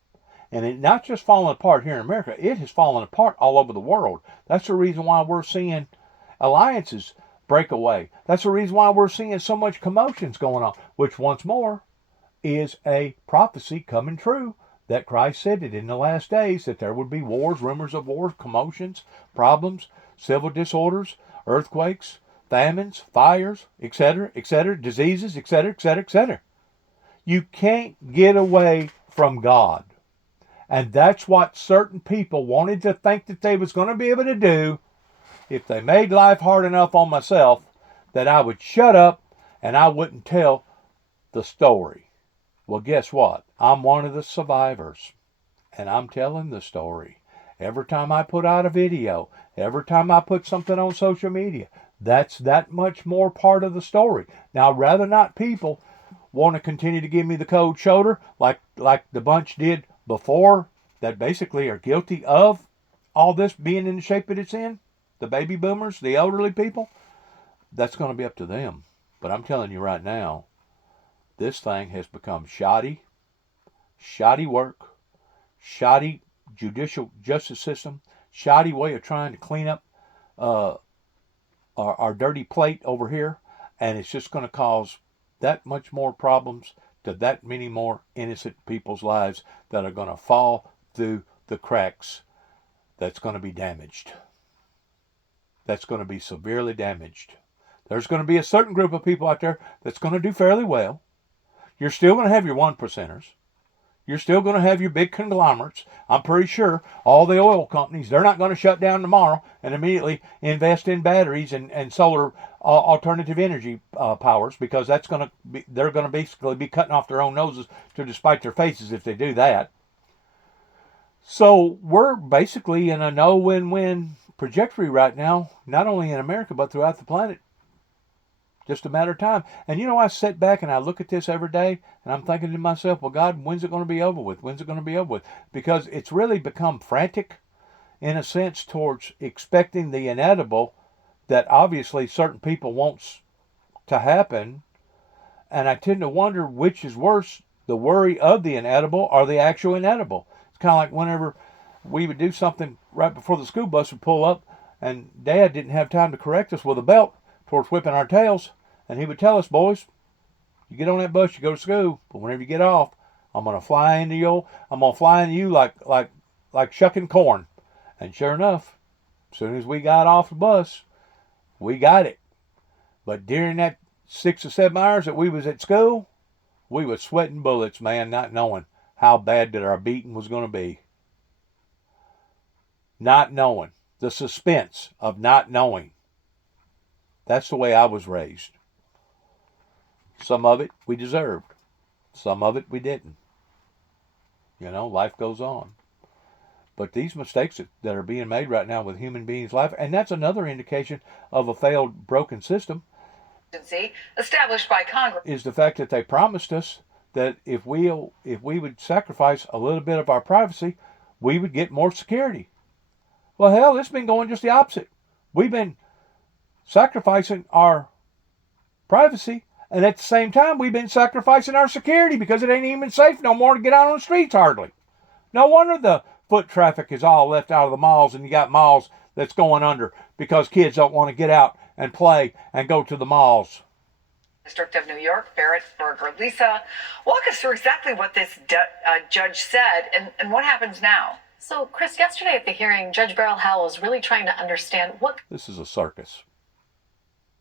And it not just fallen apart here in America, it has fallen apart all over the world. That's the reason why we're seeing alliances break away. That's the reason why we're seeing so much commotions going on, which once more is a prophecy coming true, that Christ said it in the last days, that there would be wars, rumors of wars, commotions, problems, civil disorders, earthquakes, famines, fires, etc., diseases, etc. You can't get away from God. And that's what certain people wanted to think that they was going to be able to do if they made life hard enough on myself, that I would shut up and I wouldn't tell the story. Well, guess what? I'm one of the survivors, and I'm telling the story. Every time I put out a video, every time I put something on social media, that's that much more part of the story. Now, I'd rather not people want to continue to give me the cold shoulder like the bunch did before, that basically are guilty of all this being in the shape that it's in. The baby boomers, the elderly people, that's going to be up to them. But I'm telling you right now, this thing has become shoddy work, shoddy judicial justice system, shoddy way of trying to clean up our dirty plate over here, and it's just going to cause that much more problems to that many more innocent people's lives that are going to fall through the cracks. That's going to be damaged. That's going to be severely damaged. There's going to be a certain group of people out there that's going to do fairly well. You're still going to have your 1%ers. You're still going to have your big conglomerates. I'm pretty sure all the oil companies, they're not going to shut down tomorrow and immediately invest in batteries and solar alternative energy powers, because they're going to basically be cutting off their own noses to despite their faces if they do that. So we're basically in a no-win-win trajectory right now, not only in America but throughout the planet. Just a matter of time. And you know, I sit back and I look at this every day and I'm thinking to myself, well, God, when's it going to be over with? When's it going to be over with? Because it's really become frantic in a sense towards expecting the inedible that obviously certain people wants to happen. And I tend to wonder which is worse, the worry of the inedible or the actual inedible. It's kind of like whenever we would do something right before the school bus would pull up and Dad didn't have time to correct us with a belt towards whipping our tails. And he would tell us, boys, you get on that bus, you go to school, but whenever you get off, I'm going to fly into you like shucking corn. And sure enough, as soon as we got off the bus, we got it. But during that 6 or 7 hours that we was at school, we was sweating bullets, man, not knowing how bad that our beating was going to be. Not knowing. The suspense of not knowing. That's the way I was raised. Some of it we deserved. Some of it we didn't. You know, life goes on. But these mistakes that are being made right now with human beings' life, and that's another indication of a failed, broken system, established by Congress, is the fact that they promised us that if we would sacrifice a little bit of our privacy, we would get more security. Well, hell, it's been going just the opposite. We've been sacrificing our privacy, and at the same time, we've been sacrificing our security because it ain't even safe no more to get out on the streets hardly. No wonder the foot traffic is all left out of the malls, and you got malls that's going under because kids don't want to get out and play and go to the malls. District of New York, Barrett Berger. Lisa, walk us through exactly what this judge said and what happens now. So, Chris, yesterday at the hearing, Judge Beryl Howell was really trying to understand what... This is a circus.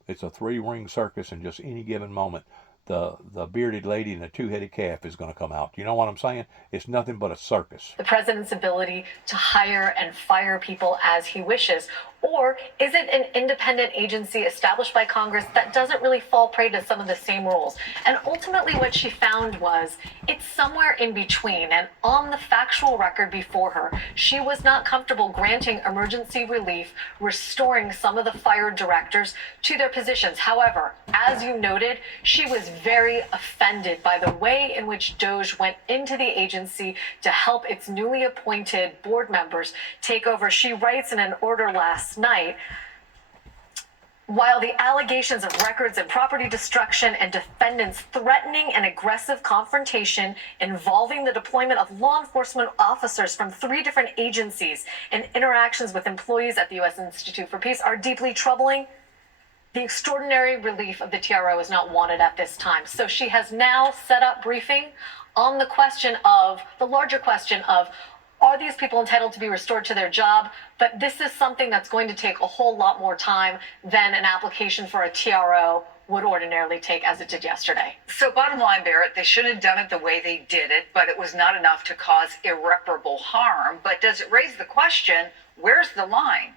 It's a three-ring circus, and just any given moment, the bearded lady and the two-headed calf is going to come out. You know what I'm saying? It's nothing but a circus. The president's ability to hire and fire people as he wishes. Or is it an independent agency established by Congress that doesn't really fall prey to some of the same rules? And ultimately what she found was it's somewhere in between. And on the factual record before her, she was not comfortable granting emergency relief, restoring some of the fired directors to their positions. However, as you noted, she was very offended by the way in which DOJ went into the agency to help its newly appointed board members take over. She writes in an order last night, while the allegations of records and property destruction and defendants threatening an aggressive confrontation involving the deployment of law enforcement officers from 3 different agencies and interactions with employees at the U.S. Institute for Peace are deeply troubling, the extraordinary relief of the TRO is not wanted at this time. So she has now set up briefing on the question of, the larger question of, are these people entitled to be restored to their job? But this is something that's going to take a whole lot more time than an application for a TRO would ordinarily take, as it did yesterday. So bottom line, Barrett, they shouldn't have done it the way they did it, but it was not enough to cause irreparable harm. But does it raise the question, where's the line?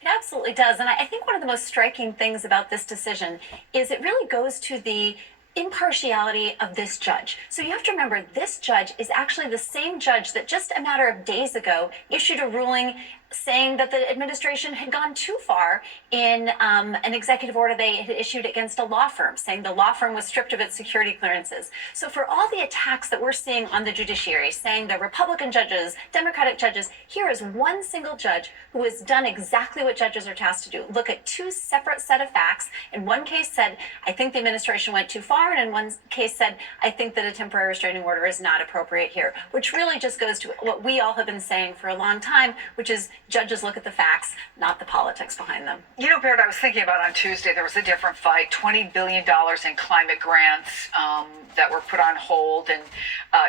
It absolutely does. And I think one of the most striking things about this decision is it really goes to the impartiality of this judge. So you have to remember, this judge is actually the same judge that just a matter of days ago issued a ruling saying that the administration had gone too far in an executive order they had issued against a law firm, saying the law firm was stripped of its security clearances. So for all the attacks that we're seeing on the judiciary, saying the Republican judges, Democratic judges, here is one single judge who has done exactly what judges are tasked to do. Look at 2 separate set of facts. In one case said, I think the administration went too far, and in one case said, I think that a temporary restraining order is not appropriate here, which really just goes to what we all have been saying for a long time, which is judges look at the facts, not the politics behind them. You know, Barrett, I was thinking about on Tuesday, there was a different fight, $20 billion in climate grants that were put on hold. And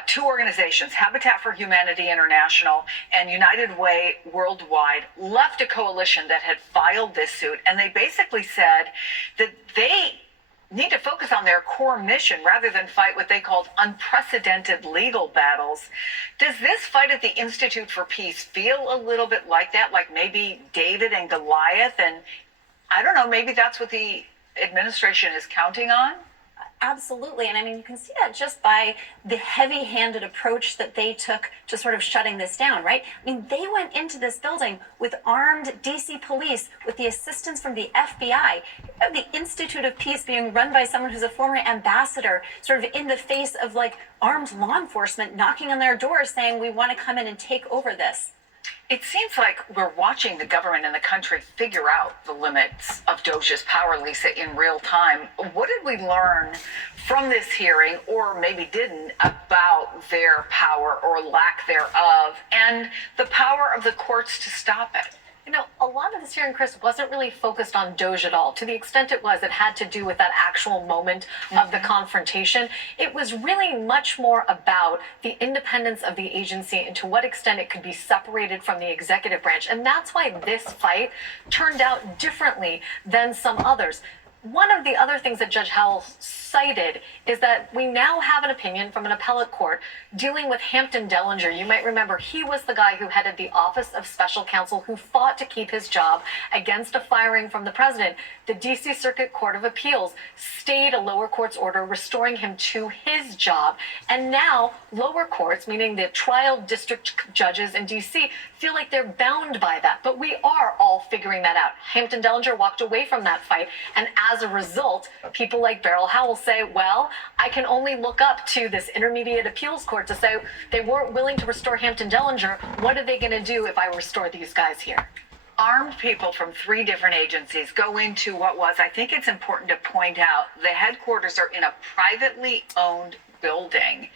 2 organizations, Habitat for Humanity International and United Way Worldwide, left a coalition that had filed this suit. And they basically said that they need to focus on their core mission rather than fight what they called unprecedented legal battles. Does this fight at the Institute for Peace feel a little bit like that, like maybe David and Goliath? And I don't know, maybe that's what the administration is counting on? Absolutely. And I mean, you can see that just by the heavy-handed approach that they took to sort of shutting this down, right? I mean, they went into this building with armed DC police, with the assistance from the FBI. You have the Institute of Peace being run by someone who's a former ambassador, sort of in the face of like armed law enforcement knocking on their doors saying, we want to come in and take over this. It seems like we're watching the government and the country figure out the limits of DOJ's power, Lisa, in real time. What did we learn from this hearing, or maybe didn't, about their power or lack thereof, and the power of the courts to stop it? You know, a lot of this hearing, Chris, wasn't really focused on DOJ at all. To the extent it was, it had to do with that actual moment of the confrontation. It was really much more about the independence of the agency and to what extent it could be separated from the executive branch. And that's why this fight turned out differently than some others. One of the other things that Judge Howell cited is that we now have an opinion from an appellate court dealing with Hampton Dellinger. You might remember he was the guy who headed the Office of Special Counsel who fought to keep his job against a firing from the president. The D.C. Circuit Court of Appeals stayed a lower court's order restoring him to his job. And now lower courts, meaning the trial district judges in D.C., feel like they're bound by that. But we are all figuring that out. Hampton Dellinger walked away from that fight, and as a result, people like Beryl Howell say, well, I can only look up to this intermediate appeals court to say they weren't willing to restore Hampton Dellinger. What are they going to do if I restore these guys here? Armed people from 3 different agencies go into what was, I think it's important to point out, the headquarters are in a privately owned building.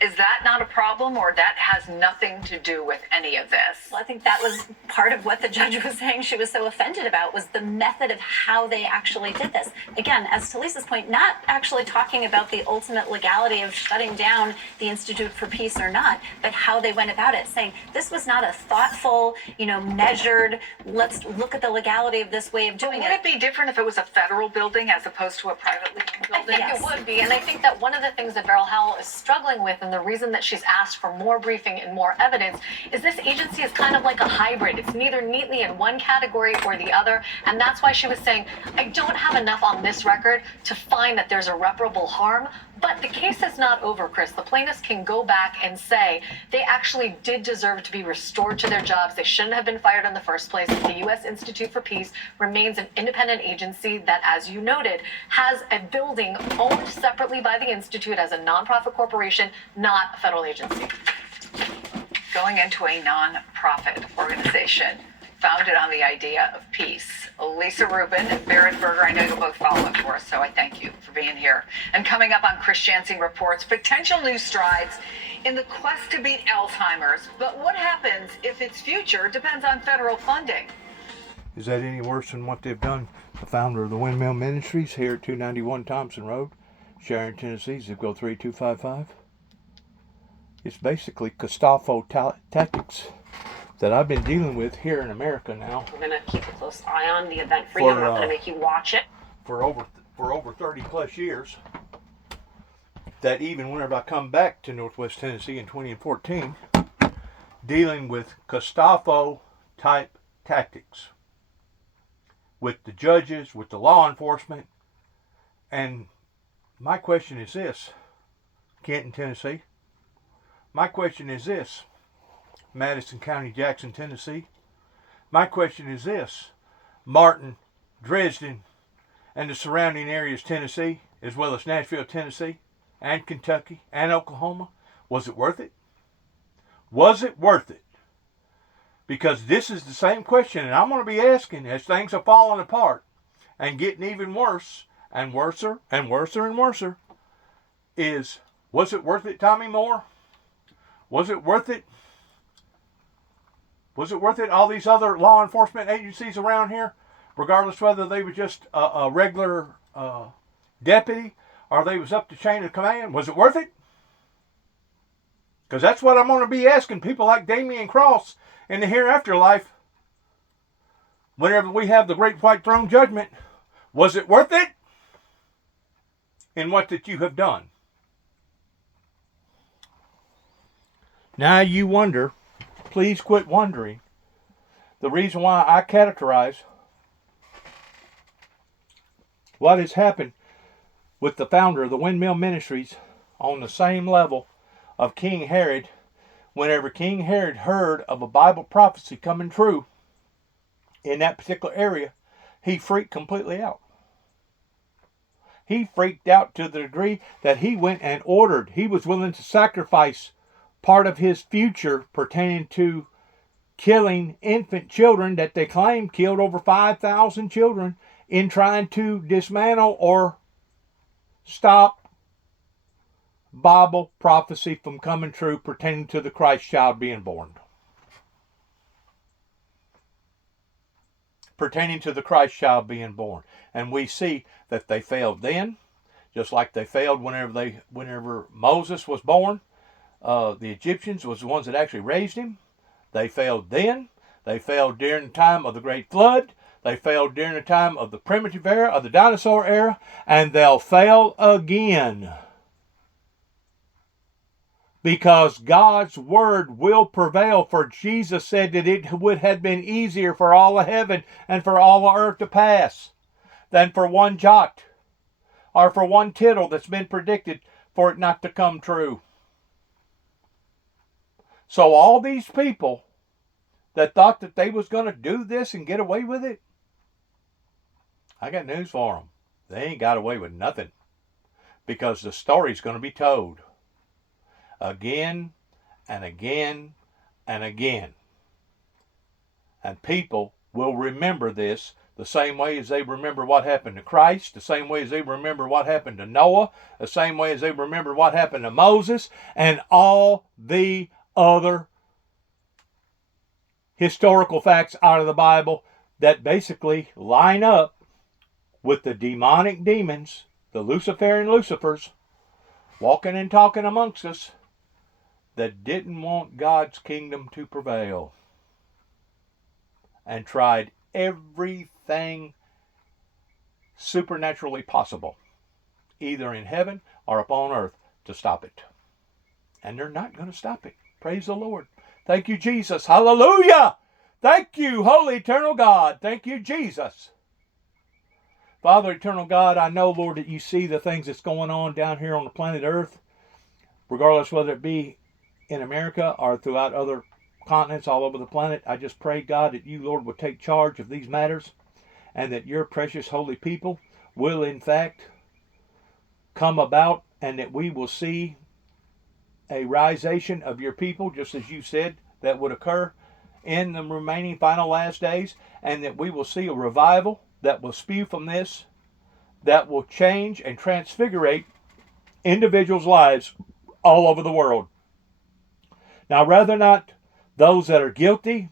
Is that not a problem, or that has nothing to do with any of this? Well, I think that was part of what the judge was saying she was so offended about, was the method of how they actually did this. Again, as to Lisa's point, not actually talking about the ultimate legality of shutting down the Institute for Peace or not, but how they went about it, saying this was not a thoughtful, measured, let's look at the legality of this way of doing Would it be different if it was a federal building as opposed to a privately owned I building? think it would be, and I think that one of the things that Beryl Howell is struggling with, and the reason that she's asked for more briefing and more evidence, is this agency is kind of like a hybrid. It's neither neatly in one category or the other, and that's why she was saying, I don't have enough on this record to find that there's irreparable harm. But the case is not over, Chris. The plaintiffs can go back and say they actually did deserve to be restored to their jobs. They shouldn't have been fired in the first place. The U.S. Institute for Peace remains an independent agency that, as you noted, has a building owned separately by the Institute as a nonprofit corporation, not a federal agency. Going into a non-profit organization founded on the idea of peace. Lisa Rubin, Barrett Berger, I know you'll both follow up for us, so I thank you for being here. And coming up on Chris Jansing Reports, potential new strides in the quest to beat Alzheimer's. But what happens if its future depends on federal funding? Is that any worse than what they've done? The founder of the Windmill Ministries here at 291 Thompson Road, Sharon, Tennessee, zip code 3255. It's basically Gestapo tactics that I've been dealing with here in America now. We're going to keep a close eye on the event for you. I'm not going to make you watch it. For over 30 plus years. That even whenever I come back to Northwest Tennessee in 2014, dealing with Gestapo type tactics with the judges, with the law enforcement. And my question is this, Kenton, Tennessee. My question is this, Madison County, Jackson, Tennessee. My question is this, Martin, Dresden, and the surrounding areas, Tennessee, as well as Nashville, Tennessee, and Kentucky, and Oklahoma. Was it worth it? Was it worth it? Because this is the same question, and I'm going to be asking as things are falling apart and getting even worse, and worser, and worser, and worser, is, was it worth it, Tommy Moore? Was it worth it? Was it worth it, all these other law enforcement agencies around here, regardless whether they were just a regular deputy or they was up the chain of command? Was it worth it? Because that's what I'm going to be asking people like Damian Cross in the hereafter life whenever we have the great white throne judgment. Was it worth it in what that you have done? Now you wonder, please quit wondering, the reason why I characterize what has happened with the founder of the Windmill Ministries on the same level of King Herod. Whenever King Herod heard of a Bible prophecy coming true in that particular area, he freaked completely out. He freaked out to the degree that he went and ordered, he was willing to sacrifice part of his future pertaining to killing infant children that they claim killed over 5,000 children in trying to dismantle or stop Bible prophecy from coming true pertaining to the Christ child being born. Pertaining to the Christ child being born. And we see that they failed then, just like they failed whenever Moses was born. The Egyptians was the ones that actually raised him. They failed then. They failed during the time of the Great Flood. They failed during the time of the primitive era, of the dinosaur era. And they'll fail again. Because God's word will prevail. For Jesus said that it would have been easier for all of heaven and for all of earth to pass than for one jot or for one tittle that's been predicted for it not to come true. So all these people that thought that they was going to do this and get away with it, I got news for them. They ain't got away with nothing. Because the story's going to be told again and again and again. And people will remember this the same way as they remember what happened to Christ, the same way as they remember what happened to Noah, the same way as they remember what happened to Moses, and all the other historical facts out of the Bible that basically line up with the demonic demons, the Luciferian Lucifers, walking and talking amongst us, that didn't want God's kingdom to prevail and tried everything supernaturally possible, either in heaven or upon earth, to stop it. And they're not going to stop it. Praise the Lord. Thank you, Jesus. Hallelujah. Thank you, Holy Eternal God. Thank you, Jesus. Father, Eternal God, I know, Lord, that you see the things that's going on down here on the planet Earth, regardless whether it be in America or throughout other continents all over the planet. I just pray, God, that you, Lord, would take charge of these matters and that your precious holy people will, in fact, come about and that we will see a risation of your people, just as you said that would occur in the remaining final last days, and that we will see a revival that will spew from this, that will change and transfigurate individuals' lives all over the world. Now, rather not those that are guilty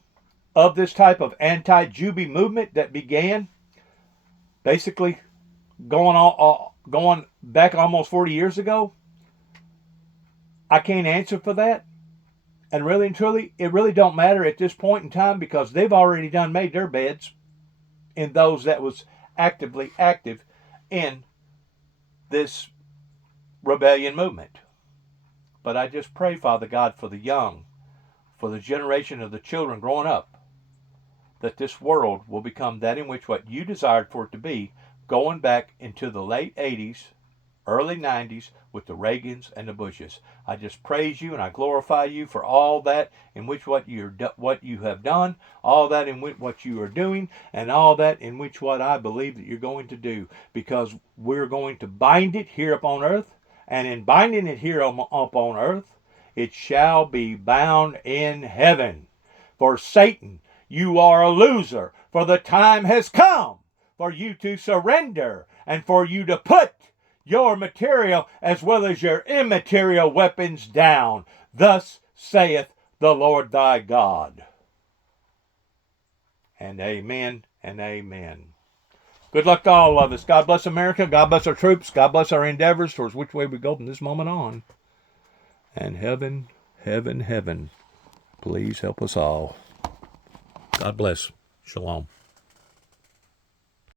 of this type of anti-Juby movement that began basically going back almost 40 years ago, I can't answer for that. And really and truly, it really don't matter at this point in time, because they've already done made their beds in those that was actively active in this rebellion movement. But I just pray, Father God, for the young, for the generation of the children growing up, that this world will become that in which what you desired for it to be, going back into the late 80s, early 90s with the Reagans and the Bushes. I just praise you and I glorify you for all that in which what you have done, all that in which what you are doing, and all that in which what I believe that you're going to do, because we're going to bind it here upon earth, and in binding it here upon earth, it shall be bound in heaven. For Satan, you are a loser, for the time has come for you to surrender and for you to put your material as well as your immaterial weapons down. Thus saith the Lord thy God. And amen and amen. Good luck to all of us. God bless America. God bless our troops. God bless our endeavors towards which way we go from this moment on. And heaven, heaven, heaven, please help us all. God bless. Shalom.